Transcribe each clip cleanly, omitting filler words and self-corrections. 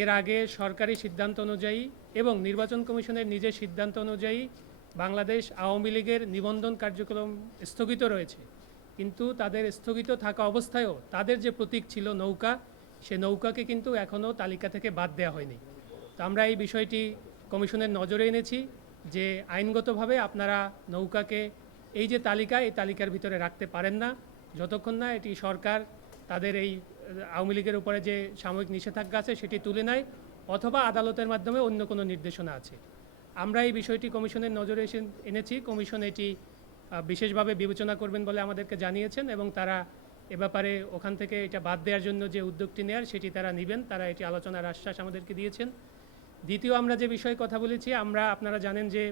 এর আগে সরকারি সিদ্ধান্ত অনুযায়ী এবং নির্বাচন কমিশনের নিজের সিদ্ধান্ত অনুযায়ী বাংলাদেশ আওয়ামী লীগের নিবন্ধন কার্যক্রম স্থগিত রয়েছে, কিন্তু তাদের স্থগিত থাকা অবস্থায়ও তাদের যে প্রতীক ছিল নৌকা, সে নৌকাকে কিন্তু এখনও তালিকা থেকে বাদ দেওয়া হয়নি। তো আমরা এই বিষয়টি কমিশনের নজরে এনেছি যে আইনগতভাবে আপনারা নৌকাকে এই যে তালিকা, এই তালিকার ভিতরে রাখতে পারেন না যতক্ষণ না এটি সরকার তাদের এই আওয়ামী লীগের উপরে যে সাময়িক নিষেধাজ্ঞা আছে সেটি তুলে নেয়, অথবা আদালতের মাধ্যমে অন্য কোনো নির্দেশনা আছে। আমরা এই বিষয়টি কমিশনের নজরে এনেছি। কমিশন এটি বিশেষভাবে বিবেচনা করবেন বলে আমাদেরকে জানিয়েছেন এবং তারা এ ব্যাপারে ওখান থেকে এটা বাদ দেওয়ার জন্য যে উদ্যোগটি নেয়ার সেটি তারা নেবেন। তারা এটি আলোচনার আশ্বাস আমাদেরকে দিয়েছেন। দ্বিতীয়, আমরা যে বিষয়ে কথা বলেছি, আপনারা জানেন যে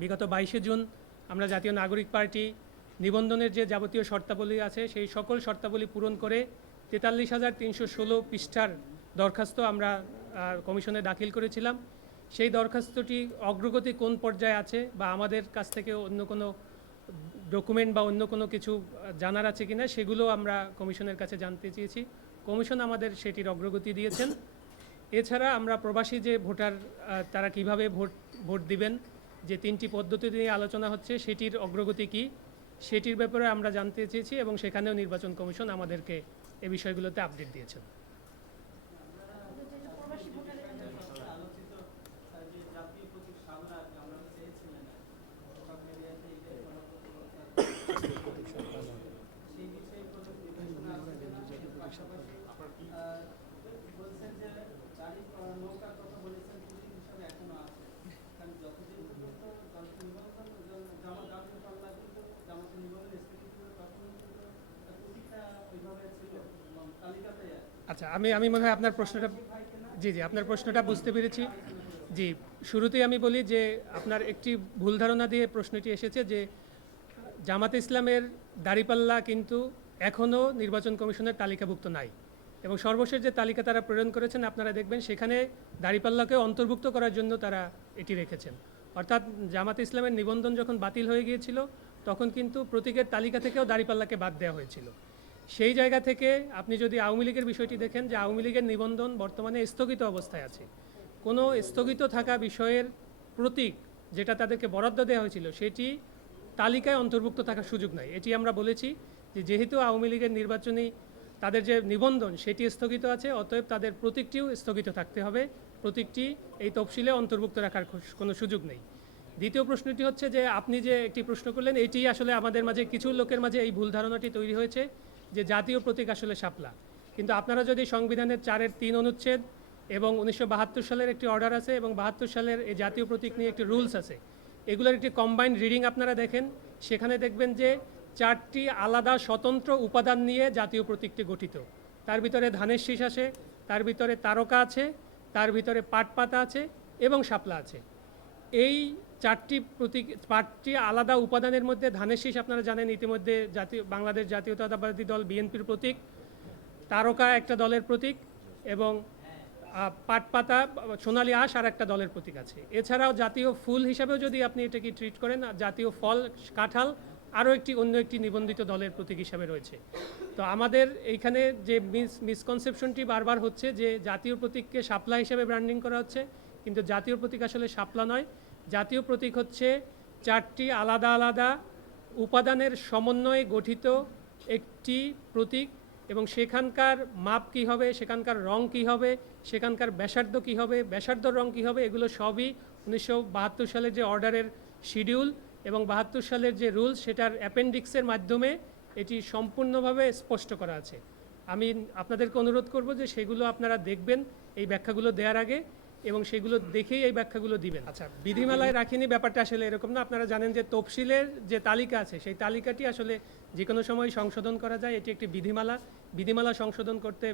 বিগত 22শে জুন আমরা জাতীয় নাগরিক পার্টি নিবন্ধনের যে যাবতীয় শর্তাবলী আছে সেই সকল শর্তাবলী পূরণ করে 43,316 পৃষ্ঠার দরখাস্ত আমরা কমিশনে দাখিল করেছিলাম। সেই দরখাস্তটি অগ্রগতি কোন পর্যায়ে আছে বা আমাদের কাছ থেকে অন্য কোনো ডকুমেন্ট বা অন্য কোনো কিছু জানার আছে কিনা সেগুলো আমরা কমিশনের কাছে জানতে চেয়েছি। কমিশন আমাদের সেটির অগ্রগতি দিয়েছেন। এছাড়া আমরা প্রবাসী যে ভোটার তারা কিভাবে ভোট দিবেন, যে 3টি পদ্ধতি নিয়ে আলোচনা হচ্ছে সেটির অগ্রগতি কি, সেটির ব্যাপারে আমরা জানতে চেয়েছি এবং সেখানেও নির্বাচন কমিশন আমাদেরকে এই বিষয়গুলোতে আপডেট দিয়েছেন। আচ্ছা, আমি মনে হয় আপনার প্রশ্নটা আপনার প্রশ্নটা বুঝতে পেরেছি। জি, শুরুতেই আমি বলি যে আপনার একটি ভুল ধারণা দিয়ে প্রশ্নটি এসেছে যে জামাতে ইসলামের দাঁড়িপাল্লা কিন্তু এখনও নির্বাচন কমিশনের তালিকাভুক্ত নাই এবং সর্বশেষ যে তালিকা তারা প্রেরণ করেছেন আপনারা দেখবেন সেখানে দাঁড়িপাল্লাকে অন্তর্ভুক্ত করার জন্য তারা এটি রেখেছেন। অর্থাৎ জামাতে ইসলামের নিবন্ধন যখন বাতিল হয়ে গিয়েছিল তখন কিন্তু প্রতীকের তালিকা থেকেও দাঁড়িপাল্লাকে বাদ দেওয়া হয়েছিল। সেই জায়গা থেকে আপনি যদি আওয়ামী লীগের বিষয়টি দেখেন যে আওয়ামী লীগের নিবন্ধন বর্তমানে স্থগিত অবস্থায় আছে। কোনো স্থগিত থাকা বিষয়ের প্রতীক যেটা তাদেরকে বরাদ্দ দেওয়া হয়েছিল সেটি তালিকায় অন্তর্ভুক্ত থাকার সুযোগ নাই। এটি আমরা বলেছি যে যেহেতু আওয়ামী লীগের নির্বাচনী তাদের যে নিবন্ধন সেটি স্থগিত আছে, অতএব তাদের প্রতীকটিও স্থগিত থাকতে হবে। প্রতীকটি এই তফসিলে অন্তর্ভুক্ত রাখার কোনো সুযোগ নেই। দ্বিতীয় প্রশ্নটি হচ্ছে যে আপনি যে একটি প্রশ্ন করলেন, এটি আসলে আমাদের মাঝে কিছু লোকের মাঝে এই ভুল ধারণাটি তৈরি হয়েছে যে জাতীয় প্রতীক আসলে শাপলা। কিন্তু আপনারা যদি সংবিধানের 4-এর 3 অনুচ্ছেদ এবং 1972 সালের একটি অর্ডার আছে এবং 72 সালের এই জাতীয় প্রতীক নিয়ে একটি রুলস আছে, এগুলোর একটি কম্বাইন্ড রিডিং আপনারা দেখেন, সেখানে দেখবেন যে 4টি আলাদা স্বতন্ত্র উপাদান নিয়ে জাতীয় প্রতীকটি গঠিত। তার ভিতরে ধানের শীষ আছে, তার ভিতরে তারকা আছে, তার ভিতরে পাট পাতা আছে এবং শাপলা আছে। এই 4টি আলাদা উপাদানের মধ্যে ধানের শীষ আপনারা জানেন ইতিমধ্যে বাংলাদেশ জাতীয়তাবাদী দল বিএনপির প্রতীক, তারকা একটা দলের প্রতীক এবং পাট পাতা সোনালী আঁশ আর একটা দলের প্রতীক আছে। এছাড়াও জাতীয় ফুল হিসাবেও যদি আপনি এটাকে ট্রিট করেন, জাতীয় ফল কাঁঠাল আরও অন্য একটি নিবন্ধিত দলের প্রতীক হিসাবে রয়েছে। তো আমাদের এইখানে যে মিসকনসেপশনটি বারবার হচ্ছে যে জাতীয় প্রতীককে শাপলা হিসাবে ব্র্যান্ডিং করা হচ্ছে, কিন্তু জাতীয় প্রতীক আসলে শাপলা নয়। জাতীয় প্রতীক হচ্ছে 4টি আলাদা আলাদা উপাদানের সমন্বয়ে গঠিত একটি প্রতীক এবং সেখানকার মাপ কী হবে, সেখানকার রং কী হবে, সেখানকার ব্যাসার্ধ কী হবে, ব্যাসার্ধর রং কী হবে, এগুলো সবই 1972 সালের যে অর্ডারের শিডিউল এবং 72 সালের যে রুলস সেটার অ্যাপেন্ডিক্সের মাধ্যমে এটি সম্পূর্ণভাবে স্পষ্ট করা আছে। আমি আপনাদেরকে অনুরোধ করব যে সেগুলো আপনারা দেখবেন এই ব্যাখ্যাগুলো দেওয়ার আগে এবং সেগুলো দেখেই এই ব্যাখ্যাগুলো দিবেন। আচ্ছা, বিধিমালায় রাখিনি ব্যাপারটা আসলে এরকম না। আপনারা জানেন যে তফসিলের যে তালিকা আছে সেই তালিকাটি আসলে যে কোনো সময় সংশোধন করা যায়। এটি একটি বিধিমালা সংশোধন করতে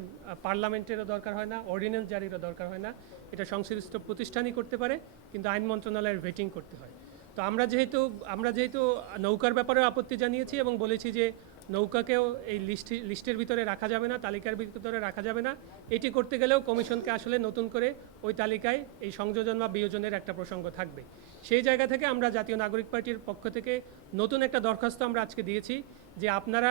পার্লামেন্টেরও দরকার হয় না, অর্ডিন্যান্স জারিরও দরকার হয় না। এটা সংশ্লিষ্ট প্রতিষ্ঠানই করতে পারে, কিন্তু আইন মন্ত্রণালয়ের ভেটিং করতে হয়। তো আমরা যেহেতু নৌকার ব্যাপারে আপত্তি জানিয়েছি এবং বলেছি যে নৌকাকেও এই লিস্টের ভিতরে রাখা যাবে না, তালিকার ভিতরে রাখা যাবে না। এটি করতে গেলেও কমিশনকে আসলে নতুন করে ওই তালিকায় এই সংযোজন বা বিয়োজনের একটা প্রসঙ্গ থাকবে। সেই জায়গা থেকে আমরা জাতীয় নাগরিক পার্টির পক্ষ থেকে নতুন একটা দরখাস্ত আমরা আজকে দিয়েছি যে আপনারা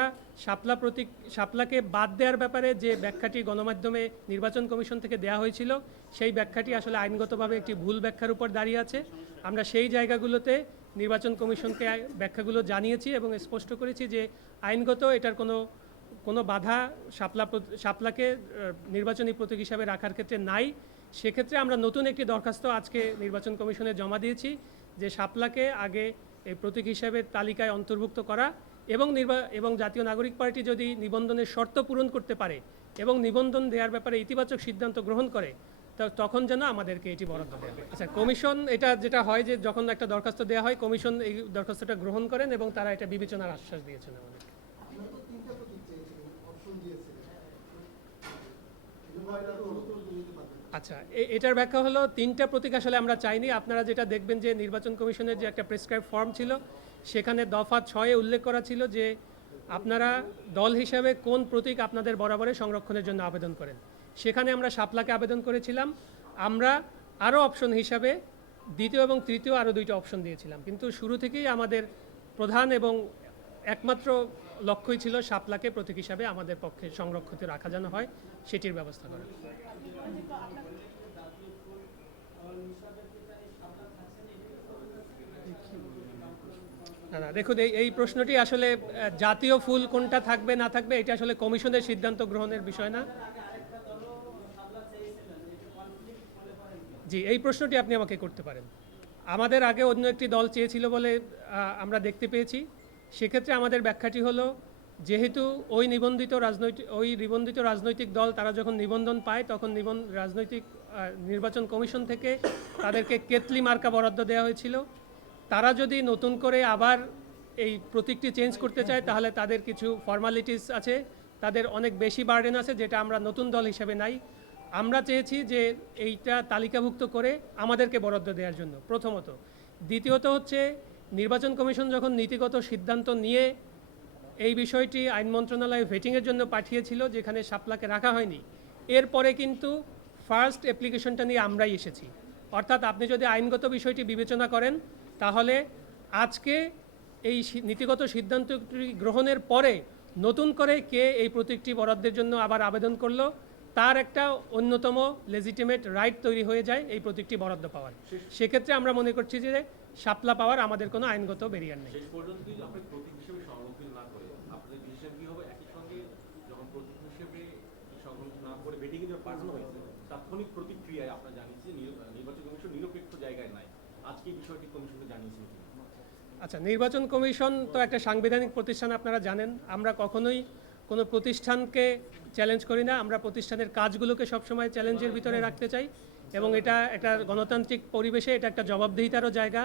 শাপলাকে বাদ দেওয়ার ব্যাপারে যে ব্যাখ্যাটি গণমাধ্যমে নির্বাচন কমিশন থেকে দেওয়া হয়েছিল, সেই ব্যাখ্যাটি আসলে আইনগতভাবে একটি ভুল ব্যাখ্যার উপর দাঁড়িয়ে আছে। আমরা সেই জায়গাগুলোতে নির্বাচন কমিশনকে ব্যাখ্যাগুলো জানিয়েছি এবং স্পষ্ট করেছি যে আইনগত এটার কোনো বাধা শাপলাকে নির্বাচনী প্রতীক হিসাবে রাখার ক্ষেত্রে নাই। সেক্ষেত্রে আমরা নতুন একটি দরখাস্ত আজকে নির্বাচন কমিশনে জমা দিয়েছি যে শাপলাকে আগে এই প্রতীক হিসাবে তালিকায় অন্তর্ভুক্ত করা এবং জাতীয় নাগরিক পার্টি যদি নিবন্ধনের শর্ত পূরণ করতে পারে এবং নিবন্ধন দেওয়ার ব্যাপারে ইতিবাচক সিদ্ধান্ত গ্রহণ করে তখন যেন আমাদেরকে এটি বরাদ্দ দেবে। আচ্ছা, কমিশন এটা যেটা হয় যে যখন একটা দরখাস্ত দেওয়া হয় কমিশন এই দরখাস্তটা গ্রহণ করেন এবং তারা এটা বিবেচনার আশ্বাস দিয়েছেন আমাদের। আচ্ছা, এটার ব্যাখ্যা হলো 3টা প্রতীক আসলে আমরা চাইনি। আপনারা যেটা দেখবেন যে নির্বাচন কমিশনের যে একটা প্রেসক্রাইব ফর্ম ছিল সেখানে দফা 6-এ উল্লেখ করা ছিল যে আপনারা দল হিসাবে কোন প্রতীক আপনাদের বরাবরে সংরক্ষণের জন্য আবেদন করেন। সেখানে আমরা শাপলাকে আবেদন করেছিলাম। আমরা আরও অপশন হিসাবে দ্বিতীয় এবং তৃতীয় আরও 2টা অপশন দিয়েছিলাম, কিন্তু শুরু থেকেই আমাদের প্রধান এবং একমাত্র লক্ষ্যই ছিল শাপলাকে প্রতীক হিসাবে আমাদের পক্ষে সংরক্ষিত রাখা যেন হয় সেটির ব্যবস্থা করা। না, দেখুন এই প্রশ্নটি আসলে জাতীয় ফুল কোনটা থাকবে না থাকবে এটা আসলে কমিশনের সিদ্ধান্ত গ্রহণের বিষয় না। জি, এই প্রশ্নটি আপনি আমাকে করতে পারেন। আমাদের আগে অন্য একটি দল চেয়েছিল বলে আমরা দেখতে পেয়েছি। সেক্ষেত্রে আমাদের ব্যাখ্যাটি হলো যেহেতু ওই নিবন্ধিত রাজনৈতিক দল তারা যখন নিবন্ধন পায় তখন নির্বাচন কমিশন থেকে তাদেরকে কেতলি মার্কা বরাদ্দ দেওয়া হয়েছিল। তারা যদি নতুন করে আবার এই প্রতীকটি চেঞ্জ করতে চায় তাহলে তাদের কিছু ফর্মালিটিস আছে, তাদের অনেক বেশি বার্ডেন আছে যেটা আমরা নতুন দল হিসেবে নাই। আমরা চেয়েছি যে এইটা তালিকাভুক্ত করে আমাদেরকে বরাদ্দ দেওয়ার জন্য প্রথমত। দ্বিতীয়ত হচ্ছে নির্বাচন কমিশন যখন নীতিগত সিদ্ধান্ত নিয়ে এই বিষয়টি আইন মন্ত্রণালয়ে ভেটিংয়ের জন্য পাঠিয়েছিল যেখানে শাপলাকে রাখা হয়নি, এরপরে কিন্তু ফার্স্ট অ্যাপ্লিকেশনটা নিয়ে আমরাই এসেছি। অর্থাৎ আপনি যদি আইনগত বিষয়টি বিবেচনা করেন তাহলে আজকে এই নীতিগত সিদ্ধান্তটি গ্রহণের পরে নতুন করে কে এই প্রতীকটি বরাদ্দের জন্য আবার আবেদন করলো তার একটা অন্যতম লেজিটিমেট রাইট তৈরি হয়ে যায় এই প্রতীকটি বরাদ্দ পাওয়ার। সেক্ষেত্রে আমরা মনে করছি যে শাপলা পাওয়ার আমাদের কোনো আইনগত ব্যারিয়ার নেই। তাৎক্ষণিক প্রতিক্রিয়ায় আপনারা জানিয়েছেন নির্বাচন কমিশন নিরপেক্ষ জায়গায় নাই, আজকে এই বিষয়টি কমিশনকে জানিয়েছেন। আচ্ছা, নির্বাচন কমিশন তো একটা সাংবিধানিক প্রতিষ্ঠান, আপনারা জানেন। আমরা কখনোই কোনো প্রতিষ্ঠানকে চ্যালেঞ্জ করি না। আমরা প্রতিষ্ঠানের কাজগুলোকে সবসময় চ্যালেঞ্জের ভিতরে রাখতে চাই এবং এটা একটা গণতান্ত্রিক পরিবেশে এটা একটা জবাবদিহিতারও জায়গা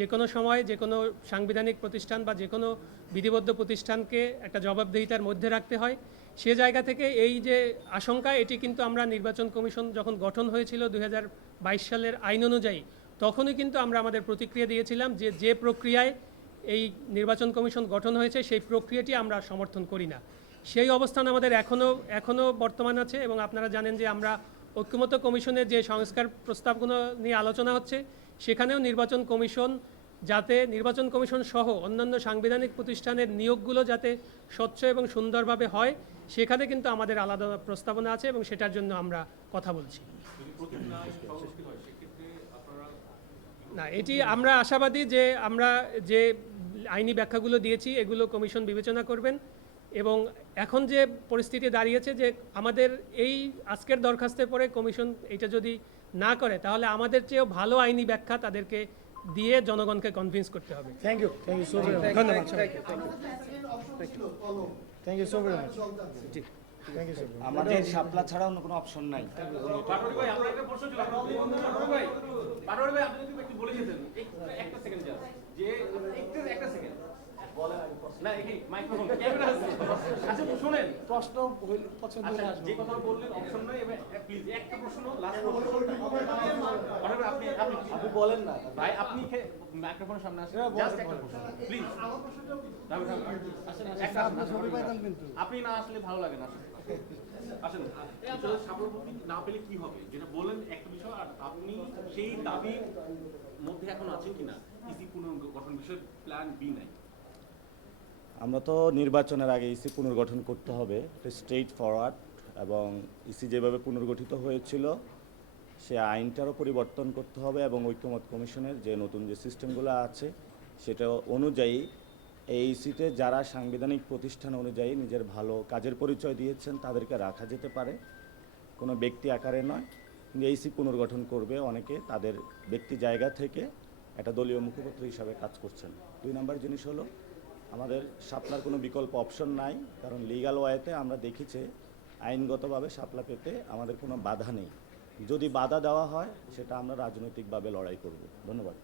যে কোনো সময় যে কোনো সাংবিধানিক প্রতিষ্ঠান বা যে কোনো বিধিবদ্ধ প্রতিষ্ঠানকে একটা জবাবদিহিতার মধ্যে রাখতে হয়। সে জায়গা থেকে এই যে আশঙ্কা, এটি কিন্তু আমরা নির্বাচন কমিশন যখন গঠন হয়েছিল 2022 সালের আইন অনুযায়ী তখনই কিন্তু আমরা আমাদের প্রতিক্রিয়া দিয়েছিলাম যে প্রক্রিয়ায় এই নির্বাচন কমিশন গঠন হয়েছে সেই প্রক্রিয়াটি আমরা সমর্থন করি না। সেই অবস্থান আমাদের এখনও বর্তমান আছে এবং আপনারা জানেন যে আমরা ঐক্যমত্য কমিশনের যে সংস্কার প্রস্তাবগুলো নিয়ে আলোচনা হচ্ছে সেখানেও নির্বাচন কমিশন সহ অন্যান্য সাংবিধানিক প্রতিষ্ঠানের নিয়োগগুলো যাতে স্বচ্ছ এবং সুন্দরভাবে হয় সেখানে কিন্তু আমাদের আলাদা প্রস্তাবনা আছে এবং সেটার জন্য আমরা কথা বলছি। না, এটি আমরা আশাবাদী যে আমরা যে আইনি ব্যাখ্যাগুলো দিয়েছি এগুলো কমিশন বিবেচনা করবেন এবং এখন যে পরিস্থিতি দাঁড়িয়েছে যে আমাদের এই আজকের দরখাস্তের পরে কমিশন এটা যদি না করে তাহলে আমাদের চেয়েও ভালো আইনি ব্যাখ্যা তাদেরকে দিয়ে জনগণকে কনভিন্স করতে হবে। Thank you so much. ধন্যবাদ। Thank you so very much. জি, থ্যাংক ইউ সো মাচ। আমাদের শাপলা ছাড়া অন্য কোনো অপশন নাই। পাটোয়ারি ভাই, আমরা একটা প্রশ্ন ছিল পাটোয়ারি ভাই আপনি যদি একটু বলে যেতেন একটা সেকেন্ড জাস্ট যে একটা সেকেন্ড না, এই মাইক্রোফোন ক্যামেরা আছে। আচ্ছা শুনেন, প্রশ্ন পছন্দ যে কথা বললেন অপশন নাই, প্লিজ একটা প্রশ্ন লাস্ট প্রশ্ন অনারেবল আপনি আপনি বলেন না ভাই আপনি মাইক্রোফোনের সামনে আসেন জাস্ট একটা প্রশ্ন প্লিজ একটা আপনি না আসলে ভালো লাগে না আসেন আসলে সাবরমতি না পেলে কি হবে যেটা বলেন একটা বিষয় আর আপনি সেই দাবির মধ্যে এখন আছেন কিনা ইসি পুনর্গঠন বিষয়ে প্ল্যান বি নাই আমরা তো নির্বাচনের আগে ইসি পুনর্গঠন করতে হবে, স্ট্রেইট ফরওয়ার্ড, এবং ইসি যেভাবে পুনর্গঠিত হয়েছিল সে আইনটারও পরিবর্তন করতে হবে এবং ঐক্যমত কমিশনের যে নতুন যে সিস্টেমগুলো আছে সেটা অনুযায়ী এই ইসিতে যারা সাংবিধানিক প্রতিষ্ঠান অনুযায়ী নিজের ভালো কাজের পরিচয় দিয়েছেন তাদেরকে রাখা যেতে পারে, কোনো ব্যক্তি আকারে নয়। কিন্তু ইসি পুনর্গঠন করবে অনেকে তাদের ব্যক্তি জায়গা থেকে একটা দলীয় মুখপাত্র হিসাবে কাজ করছেন। 2 নম্বর জিনিস হলো আমাদের শাপলার কোনো বিকল্প অপশন নাই, কারণ লিগ্যাল ওয়েতে আমরা দেখেছি আইনগতভাবে শাপলা পেতে আমাদের কোনো বাধা নেই। যদি বাধা দেওয়া হয় সেটা আমরা রাজনৈতিকভাবে লড়াই করব। ধন্যবাদ।